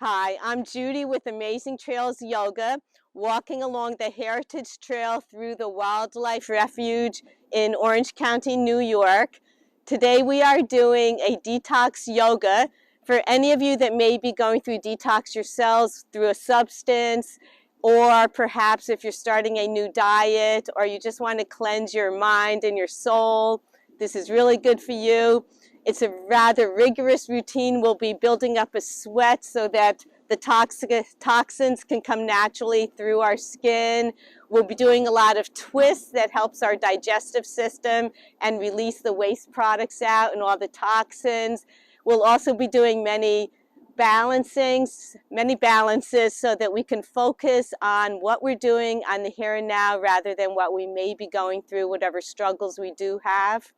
Hi, I'm Judy with Amazing Trails Yoga, walking along the Heritage Trail through the Wildlife Refuge in Orange County, New York. Today we are doing a detox yoga. For any of you that may be going through detox yourselves through a substance, or perhaps if you're starting a new diet, or you just want to cleanse your mind and your soul, this is really good for you. It's a rather rigorous routine. We'll be building up a sweat so that the toxins can come naturally through our skin. We'll be doing a lot of twists that helps our digestive system and release the waste products out and all the toxins. We'll also be doing many balances so that we can focus on what we're doing on the here and now rather than what we may be going through, whatever struggles we do have.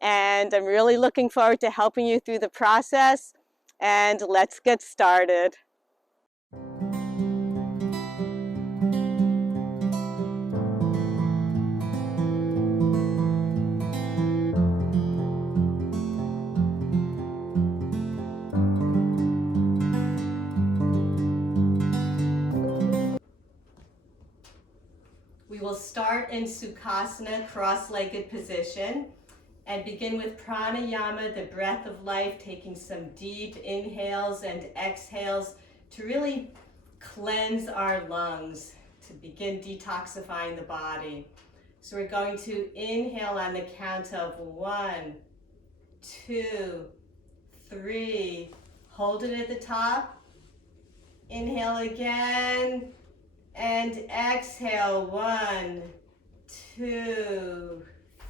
And I'm really looking forward to helping you through the process. And let's get started. We will start in Sukhasana, cross-legged position, and begin with pranayama, the breath of life, taking some deep inhales and exhales to really cleanse our lungs, to begin detoxifying the body. So we're going to inhale on the count of 1, 2, 3. Hold it at the top. Inhale again. And exhale, 1, 2,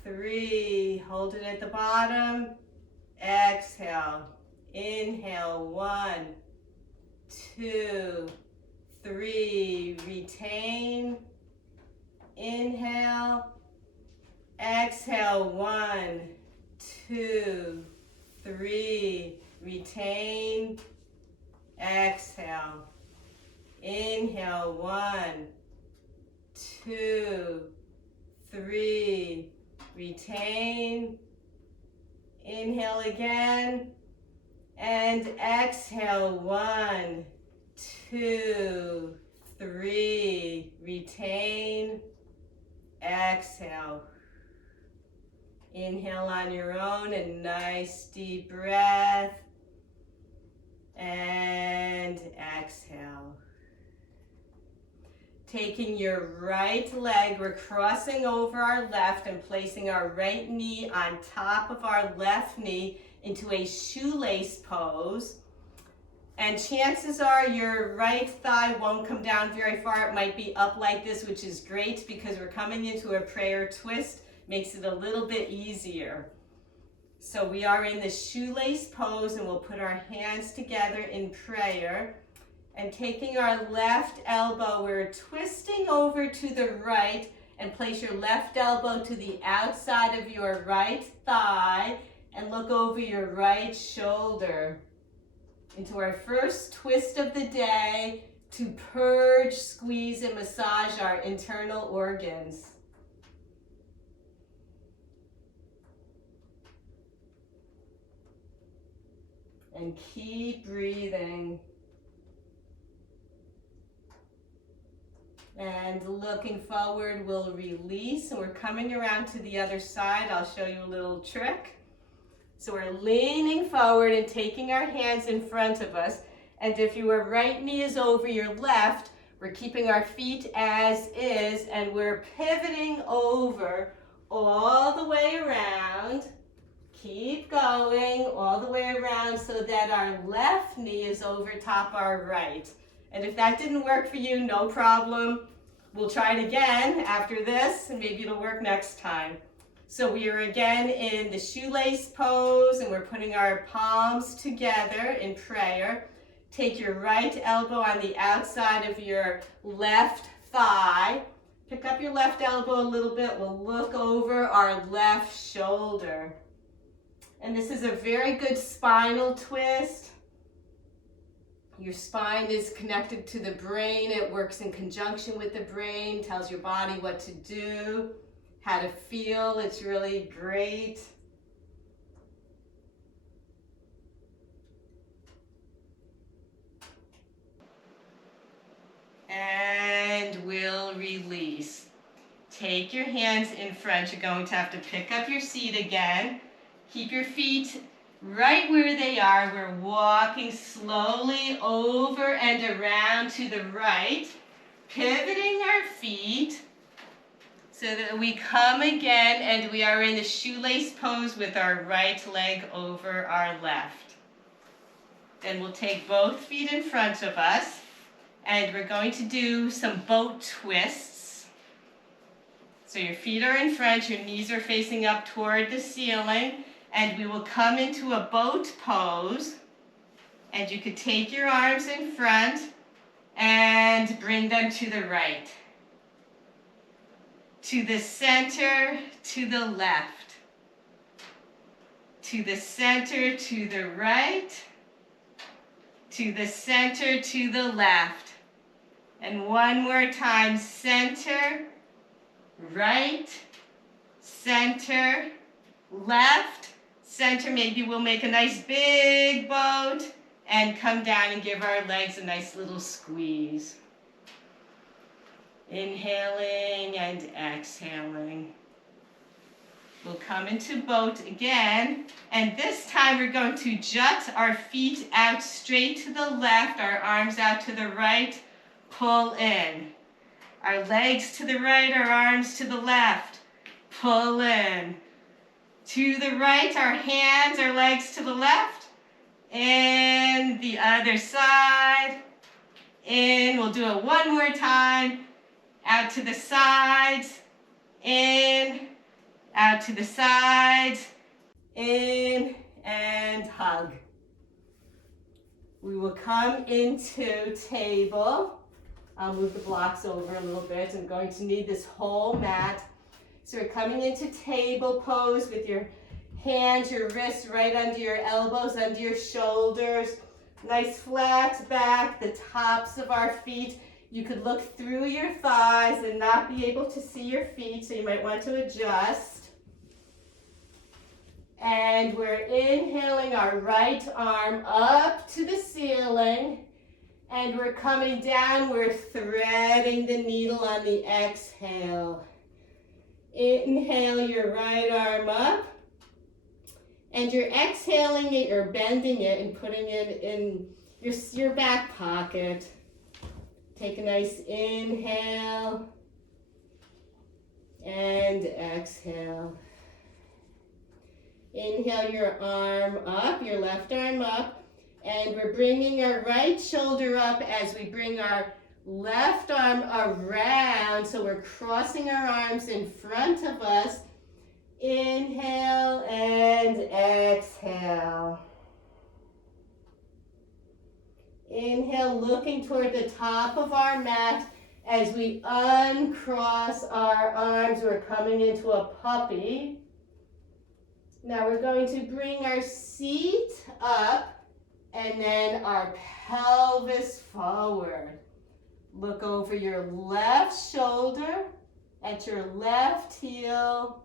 3. Hold it at the bottom. Exhale. Inhale, 1, 2, 3. Retain. Inhale. Exhale, 1, 2, 3. Retain. Exhale. Inhale, 1, 2, 3, retain. Inhale again, and exhale, 1, 2, 3, retain. Exhale. Inhale on your own, a nice deep breath, and exhale. Taking your right leg, we're crossing over our left and placing our right knee on top of our left knee into a shoelace pose. And chances are your right thigh won't come down very far. It might be up like this, which is great because we're coming into a prayer twist. Makes it a little bit easier. So we are in the shoelace pose and we'll put our hands together in prayer. And taking our left elbow, we're twisting over to the right and place your left elbow to the outside of your right thigh and look over your right shoulder into our first twist of the day to purge, squeeze, and massage our internal organs. And keep breathing. And looking forward, we'll release, and we're coming around to the other side. I'll show you a little trick. So we're leaning forward and taking our hands in front of us. And if your right knee is over your left, we're keeping our feet as is, and we're pivoting over all the way around. Keep going all the way around so that our left knee is over top our right. And if that didn't work for you, no problem. We'll try it again after this, and maybe it'll work next time. So we are again in the shoelace pose, and we're putting our palms together in prayer. Take your right elbow on the outside of your left thigh. Pick up your left elbow a little bit. We'll look over our left shoulder. And this is a very good spinal twist. Your spine is connected to the brain. It works in conjunction with the brain, tells your body what to do, how to feel. It's really great. take your hands in front. You're going to have to pick up your seat again. Keep your feet right where they are. We're walking slowly over and around to the right, pivoting our feet so that we come again and we are in the shoelace pose with our right leg over our left. Then we'll take both feet in front of us and we're going to do some boat twists. So your feet are in front, your knees are facing up toward the ceiling, and we will come into a boat pose. And you could take your arms in front and bring them to the right, to the center, to the left, to the center, to the right, to the center, to the left. And one more time, center, right, center, left, center. Maybe we'll make a nice big boat and come down and give our legs a nice little squeeze. Inhaling and exhaling. We'll come into boat again, and this time we're going to jut our feet out straight to the left, our arms out to the right, pull in. Our legs to the right, our arms to the left, pull in. To the right, our hands, our legs to the left, and the other side, in. We'll do it one more time. Out to the sides, in, out to the sides, in, and hug. We will come into table. I'll move the blocks over a little bit. I'm going to need this whole mat. So we're coming into table pose with your hands, your wrists right under your elbows, under your shoulders. Nice flat back, the tops of our feet. You could look through your thighs and not be able to see your feet, so you might want to adjust. And we're inhaling our right arm up to the ceiling, and we're coming down. We're threading the needle on the exhale. Inhale your right arm up, and you're exhaling it, you're bending it and putting it in your back pocket. Take a nice inhale and exhale. Inhale your arm up, your left arm up, and we're bringing our right shoulder up as we bring our left arm around. So we're crossing our arms in front of us. Inhale and exhale. Inhale, looking toward the top of our mat as we uncross our arms. We're coming into a puppy. Now we're going to bring our seat up and then our pelvis forward. Look over your left shoulder at your left heel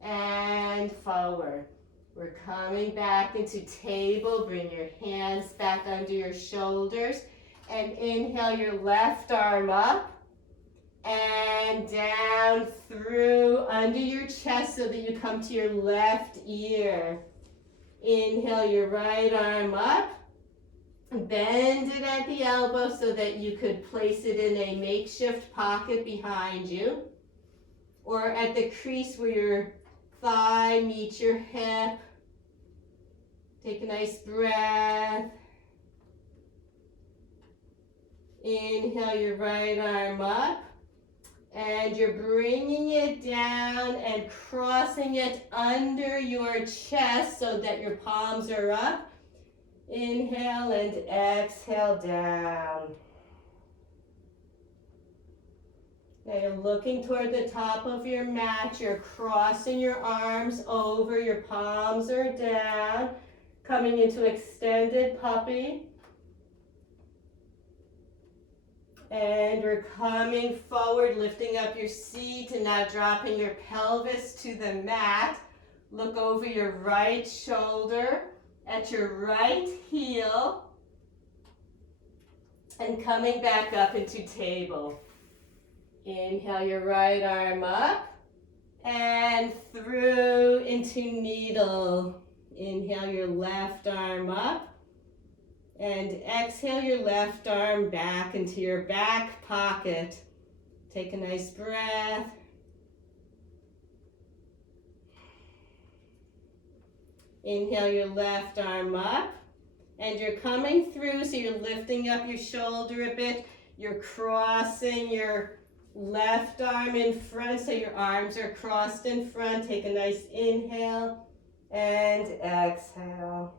and forward. We're coming back into table. Bring your hands back under your shoulders and inhale your left arm up and down through under your chest so that you come to your left ear. Inhale your right arm up. Bend it at the elbow so that you could place it in a makeshift pocket behind you or at the crease where your thigh meets your hip. Take a nice breath. Inhale your right arm up, and you're bringing it down and crossing it under your chest so that your palms are up. Inhale and exhale down. Now you're looking toward the top of your mat. You're crossing your arms over. Your palms are down. Coming into extended puppy. And we're coming forward, lifting up your seat and now dropping your pelvis to the mat. Look over your right shoulder at your right heel. And coming back up into table. Inhale your right arm up and through into needle. Inhale your left arm up and exhale your left arm back into your back pocket. Take a nice breath. Inhale your left arm up and you're coming through, so you're lifting up your shoulder a bit. You're crossing your left arm in front, so your arms are crossed in front. Take a nice inhale and exhale.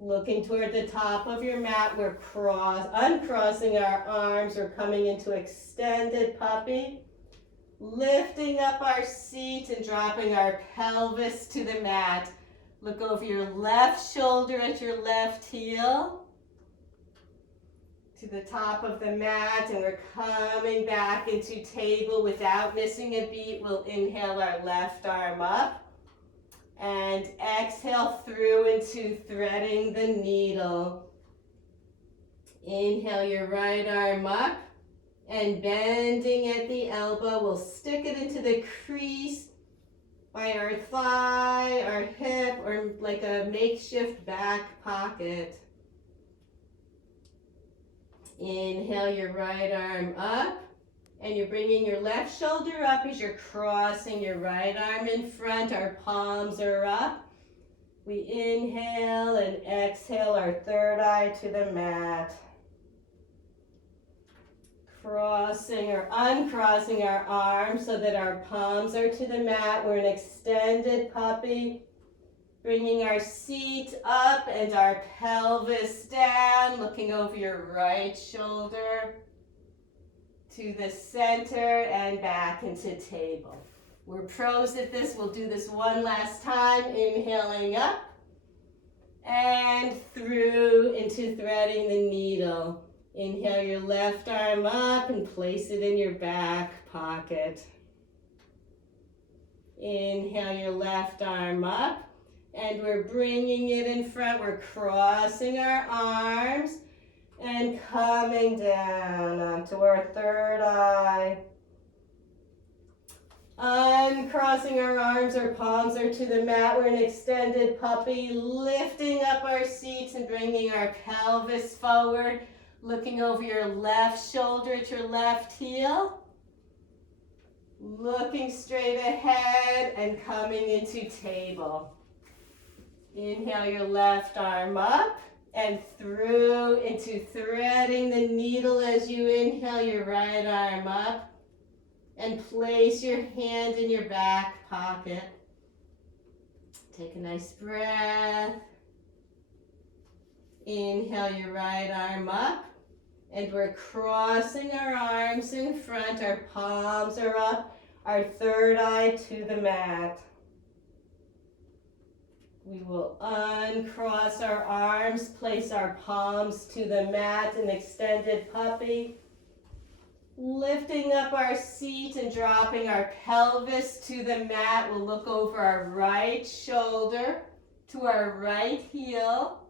Looking toward the top of your mat, we're uncrossing our arms. We're coming into extended puppy. Lifting up our seat and dropping our pelvis to the mat. Look over your left shoulder at your left heel to the top of the mat, and we're coming back into table without missing a beat. We'll inhale our left arm up and exhale through into threading the needle. Inhale your right arm up and bending at the elbow. We'll stick it into the crease by our thigh, our hip, or like a makeshift back pocket. Inhale your right arm up, and you're bringing your left shoulder up as you're crossing your right arm in front. Our palms are up. We inhale and exhale our third eye to the mat. Crossing or uncrossing our arms so that our palms are to the mat. We're in extended puppy. Bringing our seat up and our pelvis down, looking over your right shoulder to the center and back into table. We're pros at this. We'll do this one last time. Inhaling up and through into threading the needle. Inhale your left arm up and place it in your back pocket. Inhale your left arm up and we're bringing it in front. We're crossing our arms and coming down onto our third eye. Uncrossing our arms, our palms are to the mat. We're in extended puppy, lifting up our seats and bringing our pelvis forward. Looking over your left shoulder at your left heel. Looking straight ahead and coming into table. Inhale your left arm up and through into threading the needle as you inhale your right arm up. And place your hand in your back pocket. Take a nice breath. Inhale your right arm up. And we're crossing our arms in front. Our palms are up. Our third eye to the mat. We will uncross our arms, place our palms to the mat in extended puppy. Lifting up our seat and dropping our pelvis to the mat. We'll look over our right shoulder to our right heel.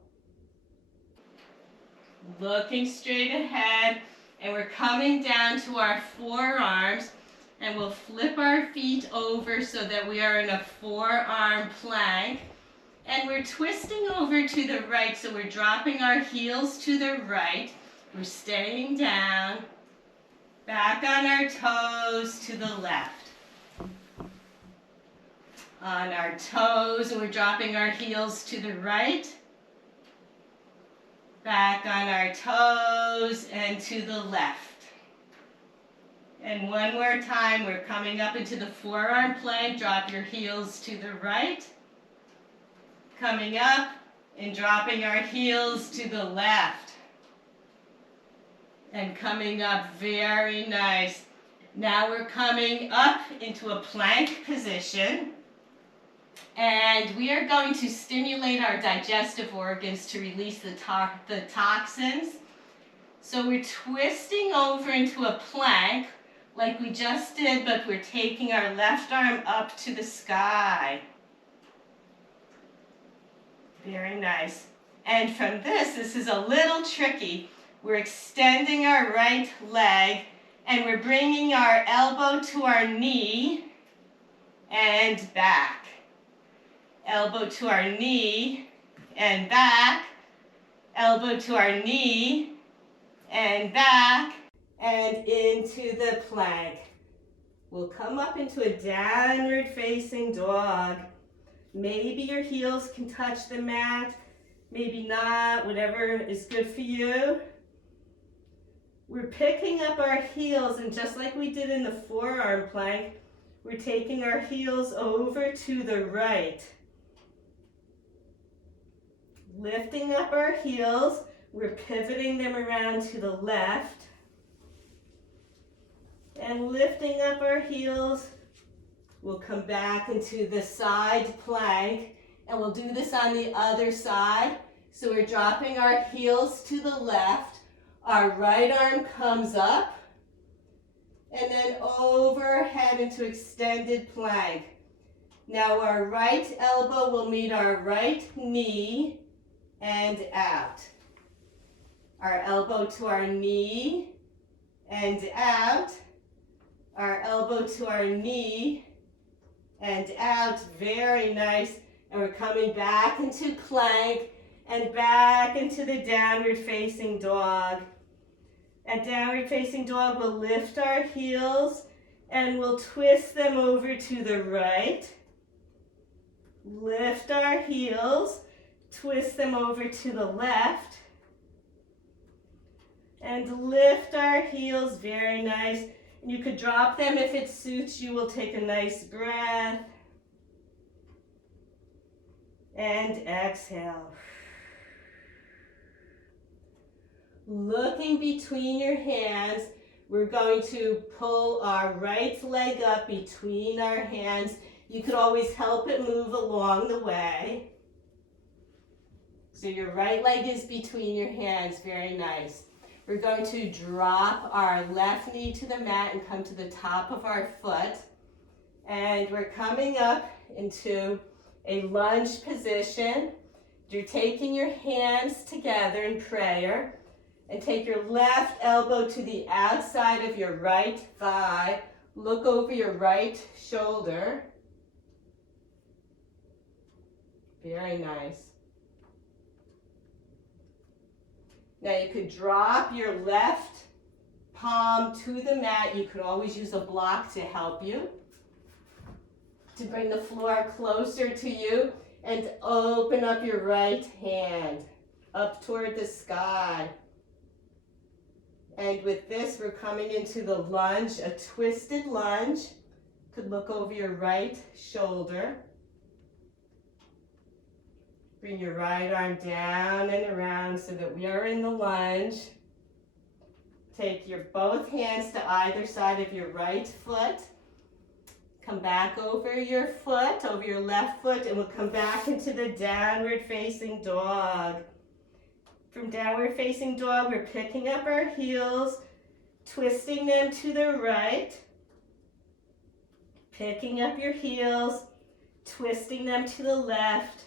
Looking straight ahead, and we're coming down to our forearms, and we'll flip our feet over so that we are in a forearm plank. And we're twisting over to the right, so we're dropping our heels to the right. We're staying down. Back on our toes to the left. On our toes, and we're dropping our heels to the right. Back on our toes and to the left. And one more time, we're coming up into the forearm plank. Drop your heels to the right. Coming up and dropping our heels to the left. And coming up, very nice. Now we're coming up into a plank position. And we are going to stimulate our digestive organs to release the toxins. So we're twisting over into a plank like we just did, but we're taking our left arm up to the sky. Very nice. And from this is a little tricky. We're extending our right leg and we're bringing our elbow to our knee and back. Elbow to our knee and back. Elbow to our knee and back and into the plank. We'll come up into a downward facing dog. Maybe your heels can touch the mat, maybe not, whatever is good for you. We're picking up our heels, and just like we did in the forearm plank, we're taking our heels over to the right. Lifting up our heels, we're pivoting them around to the left. And lifting up our heels, we'll come back into the side plank, and we'll do this on the other side. So we're dropping our heels to the left. Our right arm comes up, and then overhead into extended plank. Now our right elbow will meet our right knee and out. Our elbow to our knee and out. Our elbow to our knee and out. Very nice. And we're coming back into plank and back into the downward facing dog. At downward facing dog, we'll lift our heels and we'll twist them over to the right. Lift our heels, twist them over to the left. And lift our heels, very nice. And you could drop them if it suits you. We'll take a nice breath. And exhale. Looking between your hands, we're going to pull our right leg up between our hands. You could always help it move along the way. So your right leg is between your hands, very nice. We're going to drop our left knee to the mat and come to the top of our foot. And we're coming up into a lunge position. You're taking your hands together in prayer. And take your left elbow to the outside of your right thigh. Look over your right shoulder. Very nice. Now you could drop your left palm to the mat. You could always use a block to help you. To bring the floor closer to you and open up your right hand up toward the sky. And with this, we're coming into the lunge, a twisted lunge. Could look over your right shoulder. Bring your right arm down and around so that we are in the lunge. Take your both hands to either side of your right foot. Come back over your foot, over your left foot, and we'll come back into the downward facing dog. From downward facing dog, we're picking up our heels, twisting them to the right. Picking up your heels, twisting them to the left.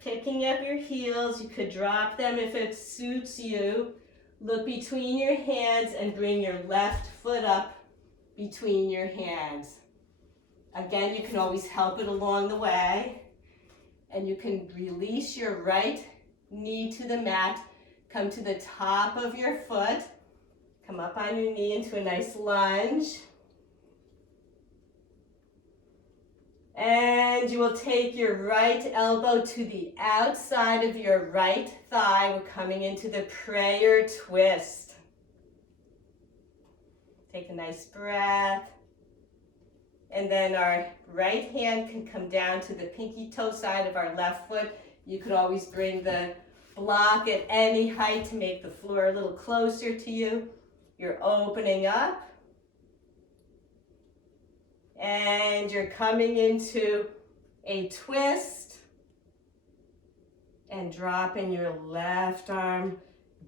Picking up your heels, you could drop them if it suits you. Look between your hands and bring your left foot up between your hands. Again, you can always help it along the way. And you can release your right knee to the mat. Come to the top of your foot. Come up on your knee into a nice lunge. And you will take your right elbow to the outside of your right thigh. We're coming into the prayer twist. Take a nice breath. And then our right hand can come down to the pinky toe side of our left foot. You could always bring the block at any height to make the floor a little closer to you. You're opening up. And you're coming into a twist. And dropping your left arm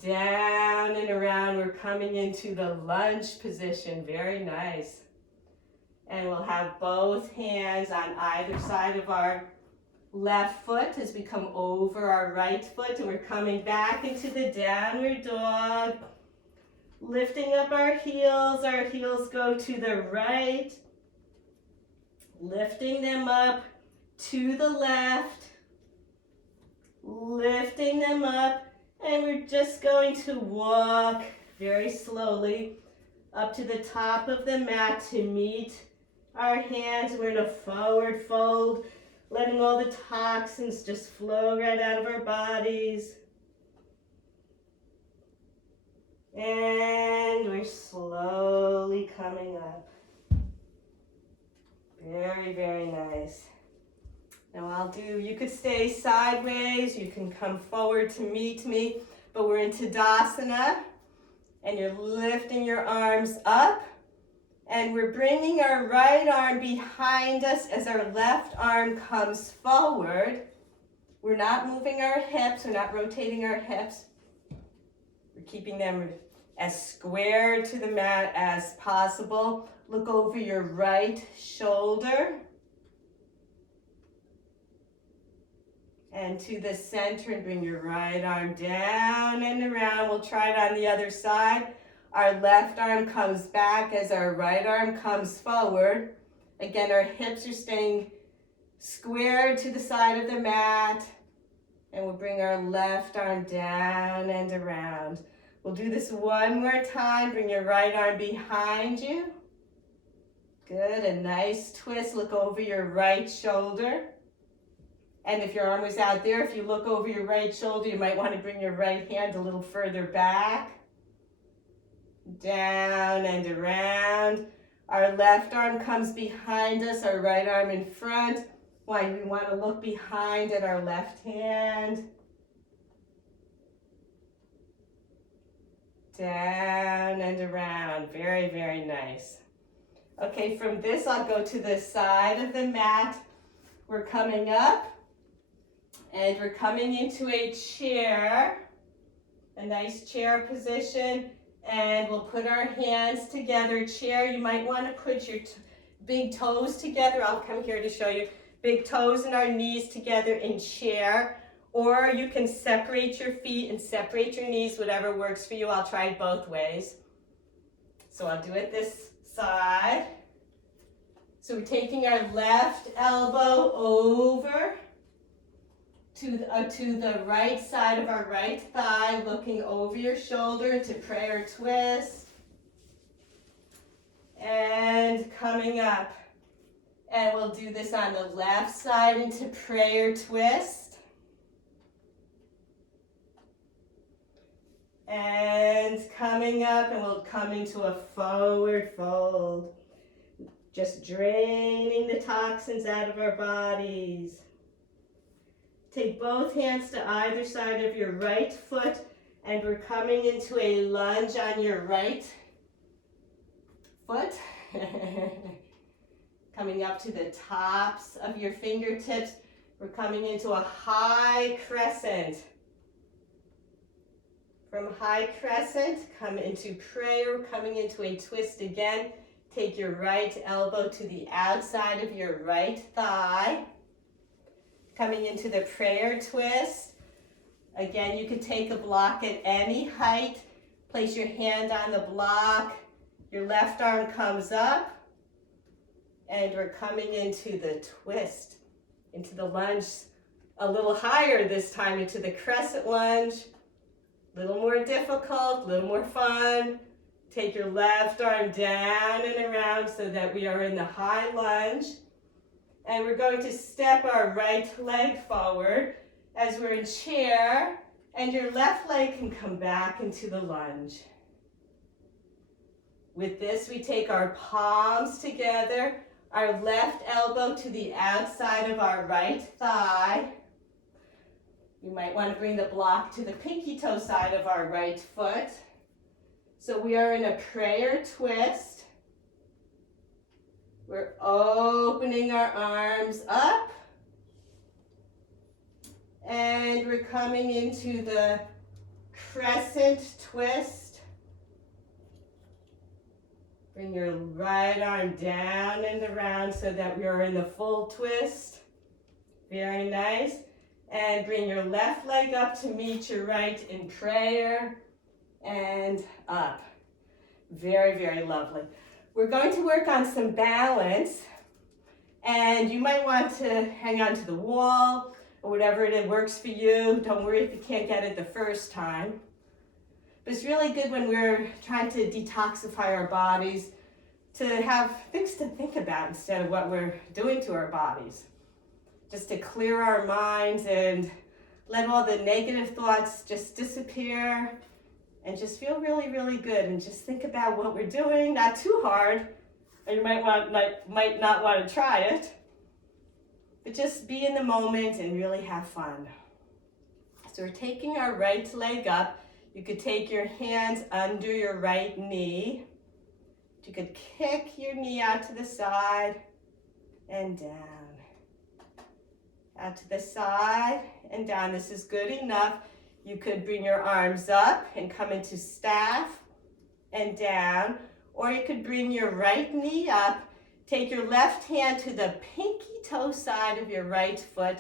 down and around. We're coming into the lunge position. Very nice. And we'll have both hands on either side of our left foot as we come over our right foot, and we're coming back into the downward dog. Lifting up our heels go to the right. Lifting them up to the left. Lifting them up, and we're just going to walk very slowly up to the top of the mat to meet our hands. We're in a forward fold, letting all the toxins just flow right out of our bodies. And we're slowly coming up. Very, very nice. Now you could stay sideways, you can come forward to meet me, but we're in Tadasana, and you're lifting your arms up, and we're bringing our right arm behind us as our left arm comes forward. We're not moving our hips, we're not rotating our hips. We're keeping them as square to the mat as possible. Look over your right shoulder and to the center, and bring your right arm down and around. We'll try it on the other side. Our left arm comes back as our right arm comes forward. Again, our hips are staying square to the side of the mat, and we'll bring our left arm down and around. We'll do this one more time. Bring your right arm behind you. Good, a nice twist. Look over your right shoulder. And if your arm was out there, if you look over your right shoulder, you might want to bring your right hand a little further back. Down and around. Our left arm comes behind us, our right arm in front. Why we want to look behind at our left hand. Down and around. Very, very nice. Okay, from this I'll go to the side of the mat. We're coming up, and we're coming into a chair, a nice chair position, and we'll put our hands together. Chair, you might want to put your big toes together. I'll come here to show you. Big toes and our knees together in chair. Or you can separate your feet and separate your knees, whatever works for you. I'll try it both ways. So I'll do it this side. So we're taking our left elbow over to the right side of our right thigh, looking over your shoulder into prayer twist. And coming up. And we'll do this on the left side into prayer twist. And coming up, and we'll come into a forward fold. Just draining the toxins out of our bodies. Take both hands to either side of your right foot, and we're coming into a lunge on your right foot. Coming up to the tops of your fingertips. We're coming into a high crescent. From high crescent, come into prayer, coming into a twist again. Take your right elbow to the outside of your right thigh. Coming into the prayer twist. Again, you can take a block at any height. Place your hand on the block. Your left arm comes up. And we're coming into the twist, into the lunge, a little higher this time, into the crescent lunge. A little more difficult, a little more fun. Take your left arm down and around so that we are in the high lunge. And we're going to step our right leg forward as we're in chair, and your left leg can come back into the lunge. With this, we take our palms together, our left elbow to the outside of our right thigh. You might want to bring the block to the pinky toe side of our right foot. So we are in a prayer twist. We're opening our arms up. And we're coming into the crescent twist. Bring your right arm down and around so that we are in the full twist. Very nice. And bring your left leg up to meet your right in prayer and up. Very, very lovely. We're going to work on some balance, and you might want to hang on to the wall or whatever it works for you. Don't worry if you can't get it the first time. But it's really good when we're trying to detoxify our bodies to have things to think about instead of what we're doing to our bodies. Just to clear our minds and let all the negative thoughts just disappear and just feel really, really good. And just think about what we're doing, not too hard, or you might not want to try it, but just be in the moment and really have fun. So we're taking our right leg up. You could take your hands under your right knee. You could kick your knee out to the side and down. Out to the side and down. This is good enough. You could bring your arms up and come into staff and down, or you could bring your right knee up, take your left hand to the pinky toe side of your right foot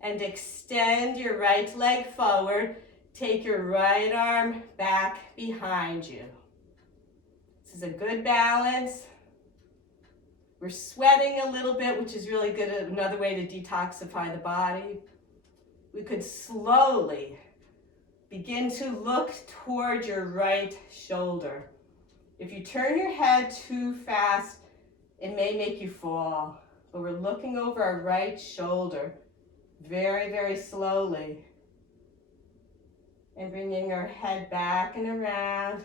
and extend your right leg forward. Take your right arm back behind you. This is a good balance. We're sweating a little bit, which is really good, another way to detoxify the body. We could slowly begin to look toward your right shoulder. If you turn your head too fast, it may make you fall. But we're looking over our right shoulder very, very slowly. And bringing our head back and around.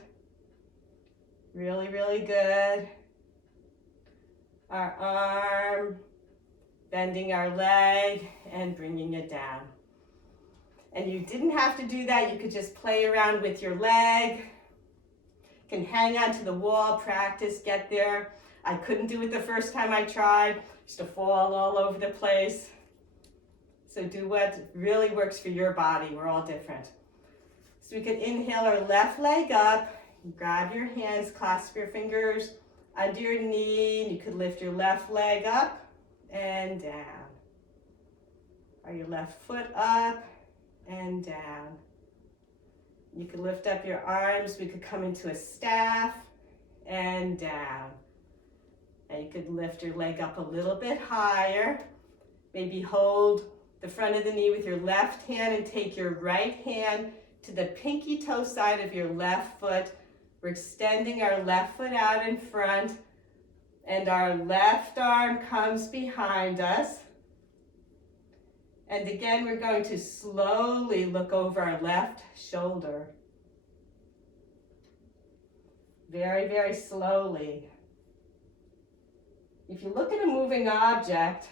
Really, really good. Our arm, bending our leg and bringing it down. And you didn't have to do that. You could just play around with your leg. You can hang onto the wall, practice, get there. I couldn't do it the first time I tried. I used to fall all over the place. So do what really works for your body. We're all different. So we could inhale our left leg up. Grab your hands, clasp your fingers under your knee. You could lift your left leg up and down. Or your left foot up and down. You could lift up your arms. We could come into a staff and down. And you could lift your leg up a little bit higher. Maybe hold the front of the knee with your left hand and take your right hand to the pinky toe side of your left foot. We're extending our left foot out in front, and our left arm comes behind us. And again, we're going to slowly look over our left shoulder. Very, very slowly. If you look at a moving object,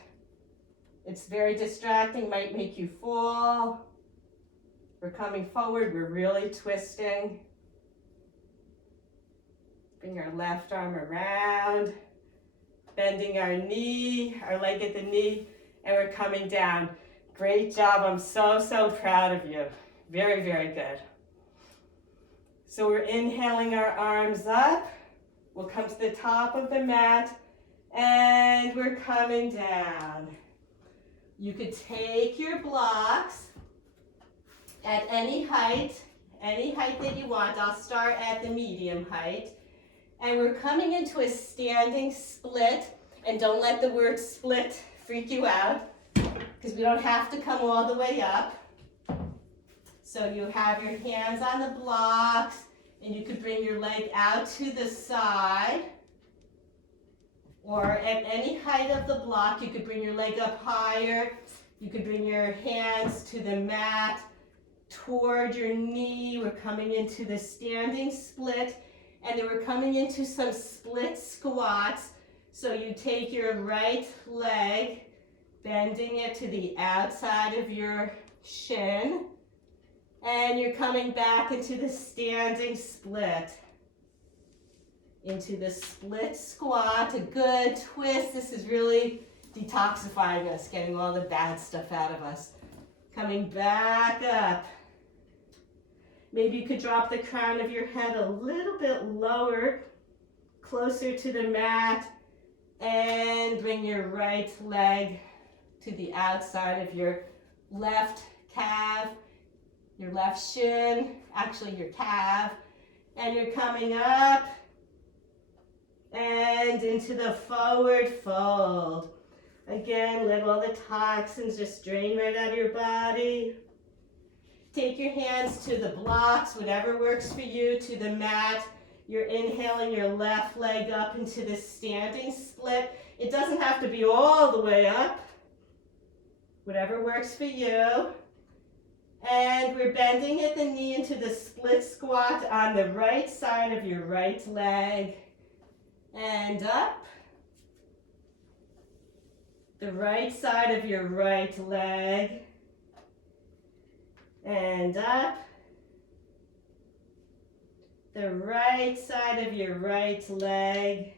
it's very distracting, might make you fall. We're coming forward, we're really twisting. Bring our left arm around, bending our knee, our leg at the knee, and we're coming down. Great job, I'm so, so proud of you. Very, very good. So we're inhaling our arms up. We'll come to the top of the mat, and we're coming down. You could take your blocks at any height that you want. I'll start at the medium height. And we're coming into a standing split. And don't let the word split freak you out, because we don't have to come all the way up. So you have your hands on the blocks, and you could bring your leg out to the side. Or at any height of the block, you could bring your leg up higher. You could bring your hands to the mat, toward your knee. We're coming into the standing split. And then we're coming into some split squats. So you take your right leg, bending it to the outside of your shin. And you're coming back into the standing split. Into the split squat, a good twist. This is really detoxifying us, getting all the bad stuff out of us. Coming back up. Maybe you could drop the crown of your head a little bit lower, closer to the mat, and bring your right leg to the outside of your left calf, your left shin, actually your calf, and you're coming up and into the forward fold. Again, let all the toxins just drain right out of your body. Take your hands to the blocks, whatever works for you, to the mat. You're inhaling your left leg up into the standing split. It doesn't have to be all the way up. Whatever works for you. And we're bending at the knee into the split squat on the right side of your right leg. And up. The right side of your right leg. And up. The right side of your right leg.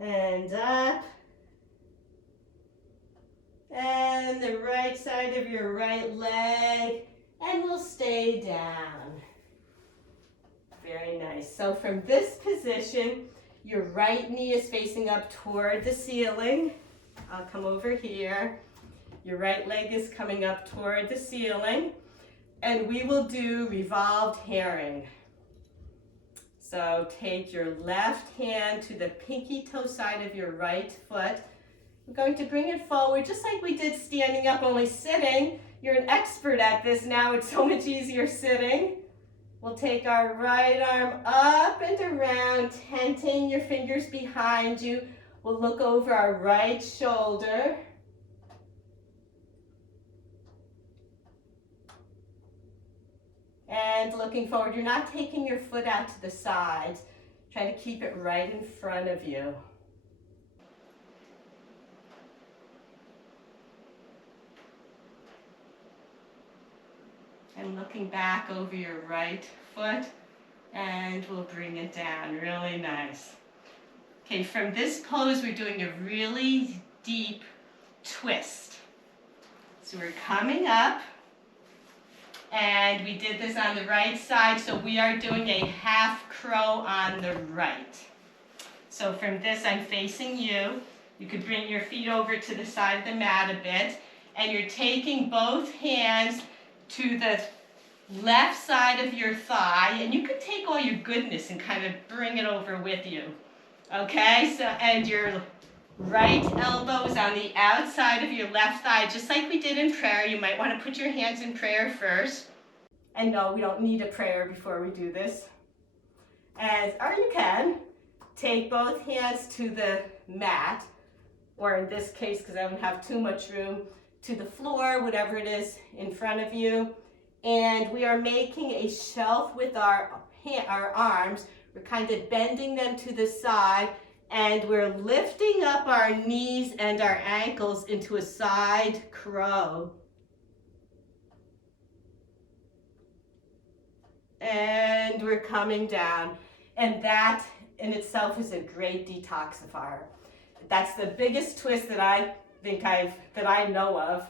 And up. And the right side of your right leg. And we'll stay down. Very nice. So from this position, your right knee is facing up toward the ceiling. I'll come over here. Your right leg is coming up toward the ceiling. And we will do revolved herring. So take your left hand to the pinky toe side of your right foot. We're going to bring it forward just like we did standing up, only sitting. You're an expert at this now. It's so much easier sitting. We'll take our right arm up and around, tenting your fingers behind you. We'll look over our right shoulder. And looking forward, you're not taking your foot out to the sides. Try to keep it right in front of you. And looking back over your right foot, and we'll bring it down. Really nice. Okay, from this pose, we're doing a really deep twist. So we're coming up, and we did this on the right side, so we are doing a half crow on the right. So from this, I'm facing you. You could bring your feet over to the side of the mat a bit, and you're taking both hands to the left side of your thigh, and you can take all your goodness and kind of bring it over with you. Okay, so, and your right elbow is on the outside of your left thigh, just like we did in prayer. You might want to put your hands in prayer first. And no, we don't need a prayer before we do this. Or you can take both hands to the mat, or in this case, because I don't have too much room, to the floor, whatever it is in front of you. And we are making a shelf with our arms. We're kind of bending them to the side, and we're lifting up our knees and our ankles into a side crow. And we're coming down. And that in itself is a great detoxifier. That's the biggest twist that I know of.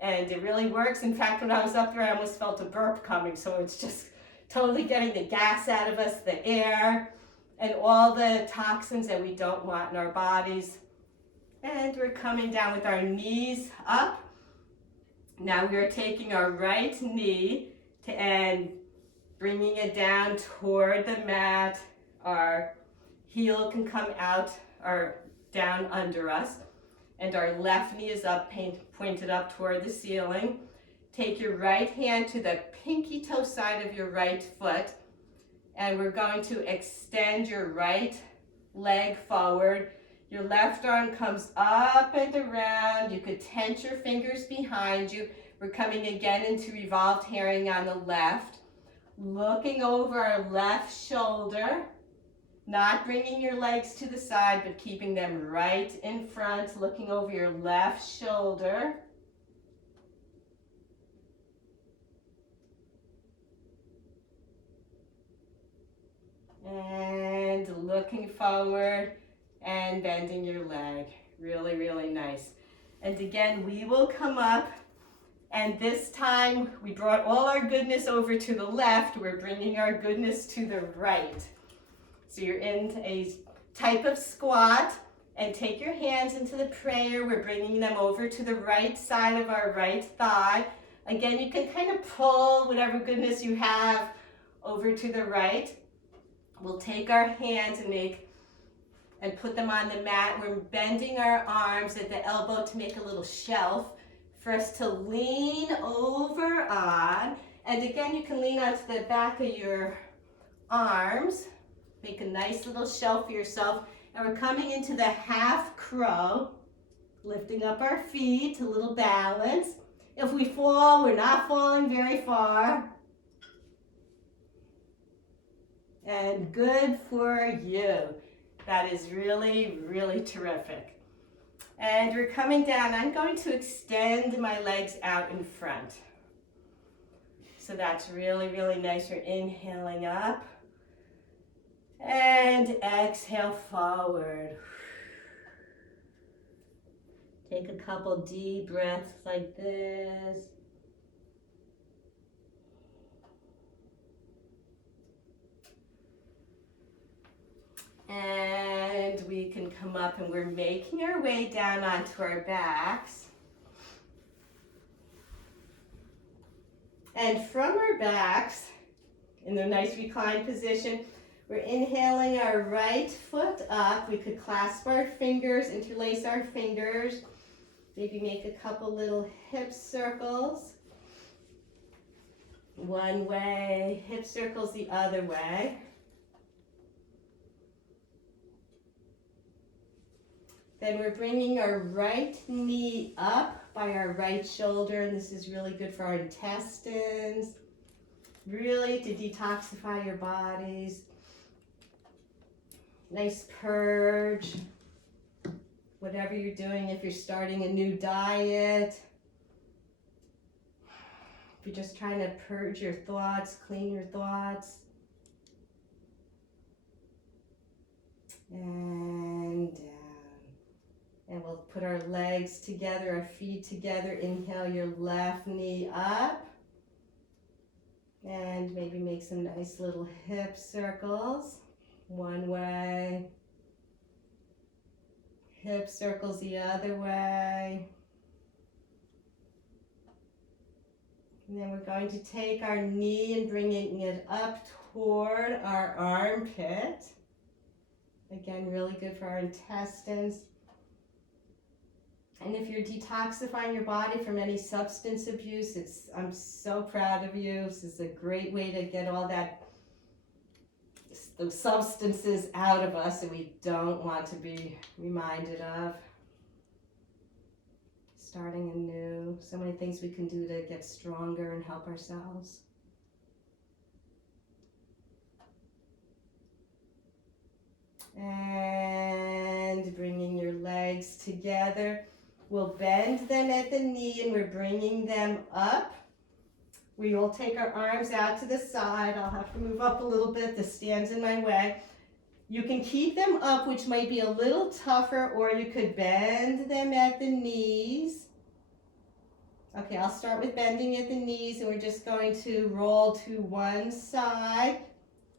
And it really works. In fact, when I was up there, I almost felt a burp coming. So it's just totally getting the gas out of us, the air, and all the toxins that we don't want in our bodies. And we're coming down with our knees up. Now we are taking our right knee and bringing it down toward the mat. Our heel can come out or down under us. And our left knee is up, pointed up toward the ceiling. Take your right hand to the pinky toe side of your right foot. And we're going to extend your right leg forward. Your left arm comes up and around. You could tense your fingers behind you. We're coming again into revolved herring on the left. Looking over our left shoulder. Not bringing your legs to the side, but keeping them right in front, looking over your left shoulder. And looking forward and bending your leg. Really, really nice. And again, we will come up, and this time we brought all our goodness over to the left. We're bringing our goodness to the right. So you're in a type of squat, And take your hands into the prayer. We're bringing them over to the right side of our right thigh. Again, you can kind of pull whatever goodness you have over to the right. We'll take our hands and put them on the mat. We're bending our arms at the elbow to make a little shelf for us to lean over on. And again, you can lean onto the back of your arms. Make a nice little shelf for yourself. And we're coming into the half crow, lifting up our feet, a little balance. If we fall, we're not falling very far. And good for you. That is really, really terrific. And we're coming down. I'm going to extend my legs out in front. So that's really, really nice. You're inhaling up. And exhale forward. Take a couple deep breaths like this. And we can come up and we're making our way down onto our backs. And from our backs, in the nice reclined position, we're inhaling our right foot up. We could clasp our fingers, interlace our fingers. Maybe make a couple little hip circles. One way, hip circles the other way. Then we're bringing our right knee up by our right shoulder. And this is really good for our intestines. Really to detoxify your bodies. Nice purge. Whatever you're doing, if you're starting a new diet. If you're just trying to purge your thoughts, clean your thoughts. And down. And we'll put our legs together, our feet together. Inhale your left knee up. And maybe make some nice little hip circles. One way. Hip circles the other way. And then we're going to take our knee and bringing it up toward our armpit. Again, really good for our intestines. And if you're detoxifying your body from any substance abuse, I'm so proud of you. This is a great way to get all those substances out of us that we don't want to be reminded of. Starting anew. So many things we can do to get stronger and help ourselves. And bringing your legs together. We'll bend them at the knee and we're bringing them up. We will take our arms out to the side. I'll have to move up a little bit. This stands in my way. You can keep them up, which might be a little tougher, or you could bend them at the knees. Okay, I'll start with bending at the knees, and we're just going to roll to one side.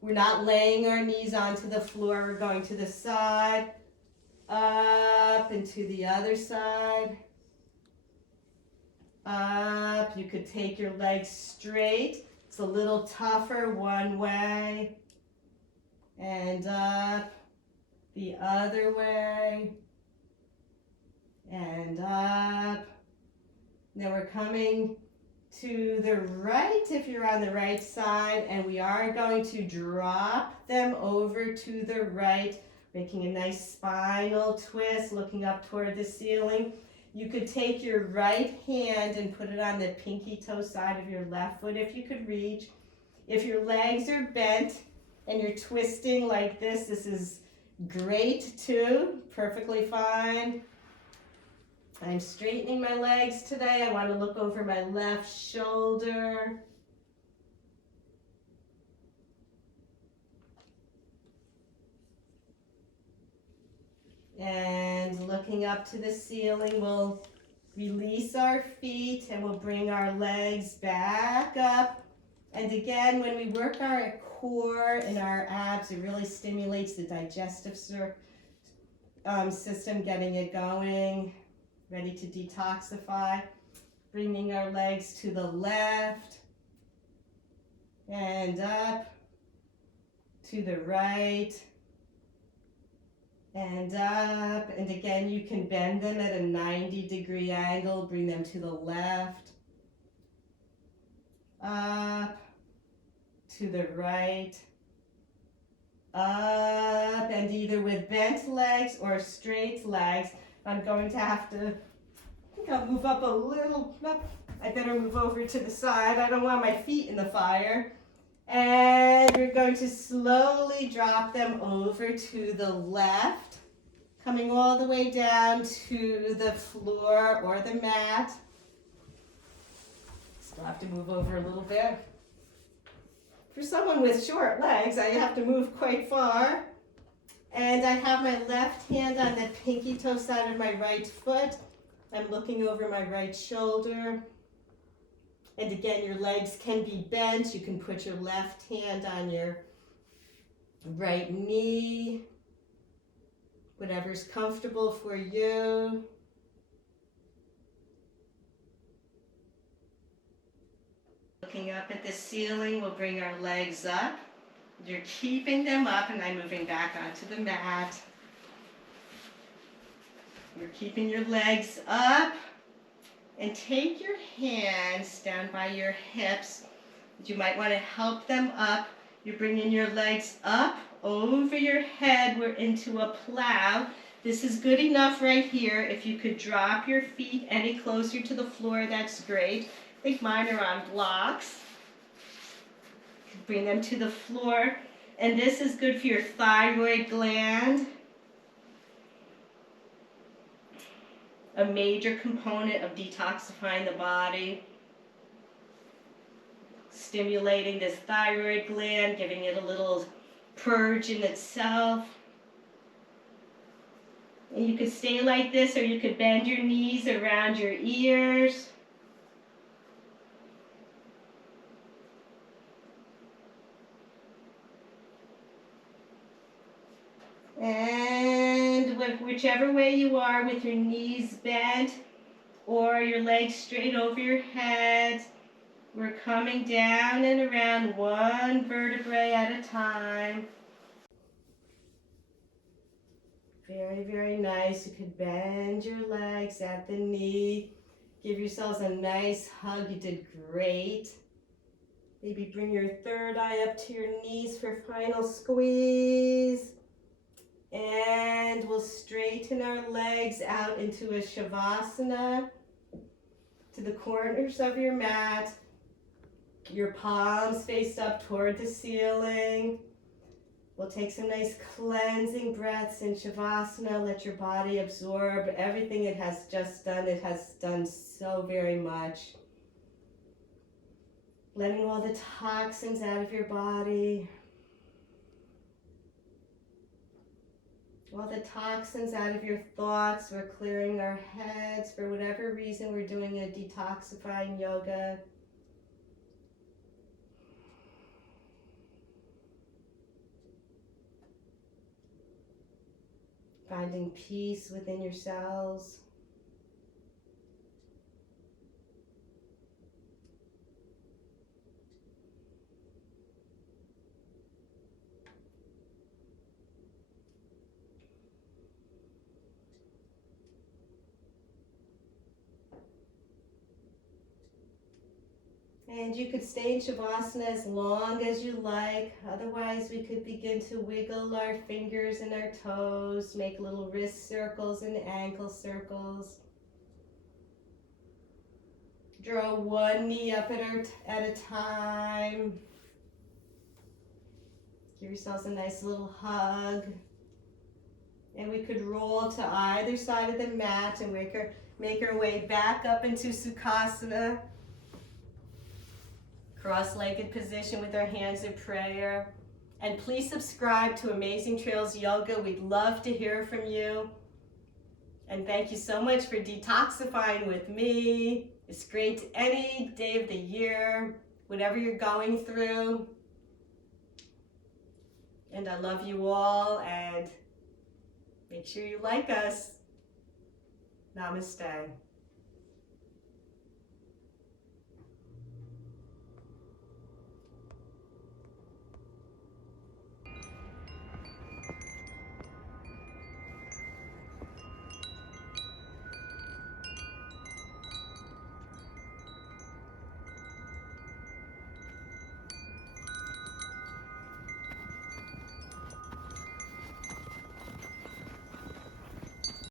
We're not laying our knees onto the floor. We're going to the side, up, and to the other side. Up. You could take your legs straight. It's a little tougher one way. And up. The other way. And up. Then we're coming to the right if you're on the right side. And we are going to drop them over to the right, making a nice spinal twist, looking up toward the ceiling. You could take your right hand and put it on the pinky toe side of your left foot if you could reach. If your legs are bent and you're twisting like this is great too, perfectly fine. I'm straightening my legs today. I want to look over my left shoulder. And looking up to the ceiling, we'll release our feet and we'll bring our legs back up. And again, when we work our core and our abs, it really stimulates the digestive system, getting it going, ready to detoxify. Bringing our legs to the left and up, to the right and up. And again, you can bend them at a 90-degree angle, bring them to the left, up, to the right, up, and either with bent legs or straight legs. I'm going to have to, I think I'll move up a little. I better move over to the side. I don't want my feet in the fire. And we're going to slowly drop them over to the left, coming all the way down to the floor or the mat. Still have to move over a little bit. For someone with short legs, I have to move quite far. And I have my left hand on the pinky toe side of my right foot. I'm looking over my right shoulder. And again, your legs can be bent. You can put your left hand on your right knee, whatever's comfortable for you. Looking up at the ceiling, we'll bring our legs up. You're keeping them up, and I'm moving back onto the mat. You're keeping your legs up. And take your hands down by your hips. You might want to help them up. You're bringing your legs up over your head. We're into a plow. This is good enough right here. If you could drop your feet any closer to the floor, that's great. I think mine are on blocks. Bring them to the floor. And this is good for your thyroid gland. A major component of detoxifying the body, stimulating this thyroid gland, giving it a little purge in itself. And you could stay like this, or you could bend your knees around your ears. And whichever way you are, with your knees bent or your legs straight over your head, we're coming down and around one vertebrae at a time. Very, very nice. You could bend your legs at the knee. Give yourselves a nice hug. You did great. Maybe bring your third eye up to your knees for final squeeze. And we'll straighten our legs out into a Shavasana to the corners of your mat. Your palms face up toward the ceiling. We'll take some nice cleansing breaths in Shavasana. Let your body absorb everything it has just done. It has done so very much. Letting all the toxins out of your body. All the toxins out of your thoughts. We're clearing our heads. For whatever reason, we're doing a detoxifying yoga. Finding peace within yourselves. And you could stay in Shavasana as long as you like. Otherwise, we could begin to wiggle our fingers and our toes, make little wrist circles and ankle circles. Draw one knee up at a time. Give yourselves a nice little hug. And we could roll to either side of the mat and make our way back up into Sukhasana. Cross-legged position with our hands in prayer. And please subscribe to Amazing Trails Yoga. We'd love to hear from you. And thank you so much for detoxifying with me. It's great any day of the year, whatever you're going through. And I love you all, and may Make sure you like us. Namaste.